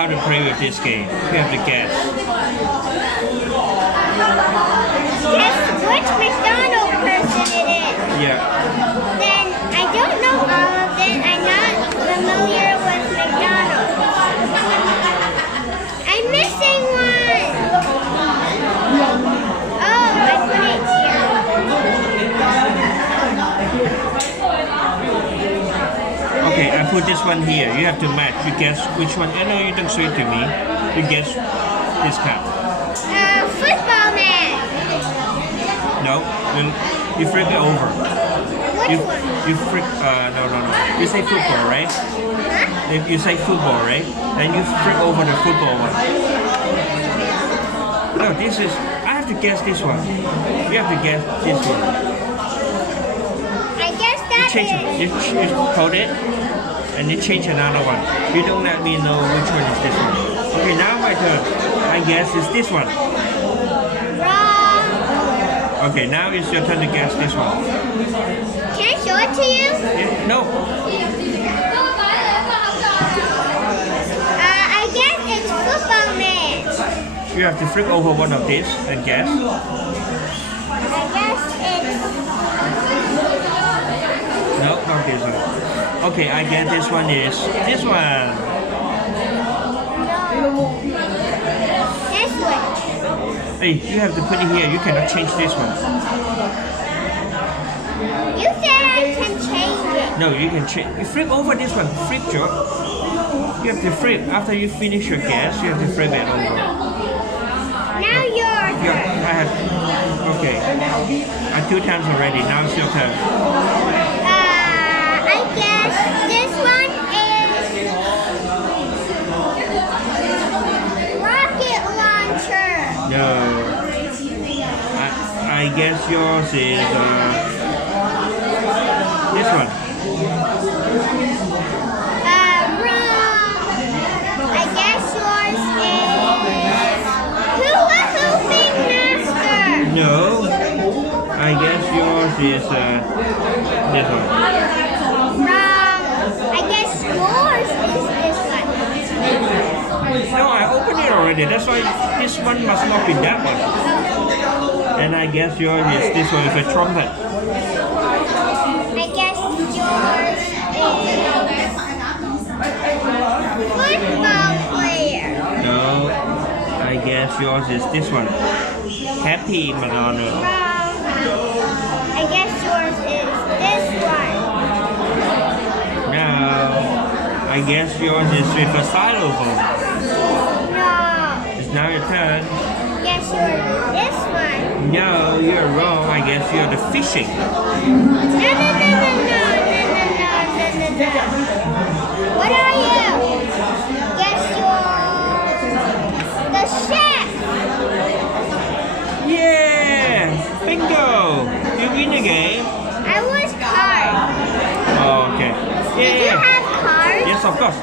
how to play with this game. You have to guess. Guess which McDonald person it is. Yeah. Then I don't know all of them. I'm not familiar with McDonald's. I'm missing one. Oh, I put it here. Okay, I put this one here. You have to match. You guess which one. I know you don't say it to me. You guess this kind. Football man. No, you flip it over. Which one? You flip. No. You say football, right? Huh? If you say football, right? Then you flip over the football one. No, this is. I have to guess this one. You have to guess this one. I guess that Change it. You hold it, and you change another one. You don't let me know which one is this one. Okay, now my turn. I guess it's this one. Wrong. Okay, now it's your turn to guess this one. Can I show it to you? No. I guess it's football man. You have to flip over one of these and guess. I guess it's No, not this one. Okay, I guess this one is this one. no. This one. Hey, you have to put it here. You cannot change this one. You said I can change it. No, you can change. You flip over this one. Flip, Joe. You have to flip. After you finish your guess, you have to flip it over. Now your Yeah, turn. I have. Okay. Two times already. Now it's your turn. I guess this one is rocket launcher. No. I guess yours is this one. Wrong. I guess yours is hula hooping master. No. I guess yours is this one. Wrong. I guess yours is this one. No, I opened it already. That's why this one must not be that one. And I guess yours is this one with a trumpet. I guess yours is football player. No. I guess yours is this one. Happy McDonald. Wrong. I guess yours is this one. No. I guess yours is with a xylophone. No. It's now your turn. Guess yours is this one. No, you're wrong. I guess you're the fishing. No. What are you? Guess yours. The chef. Yeah! Bingo! You win the game. I was card. Oh, okay. Did you Yeah. have cards? Yes, of course.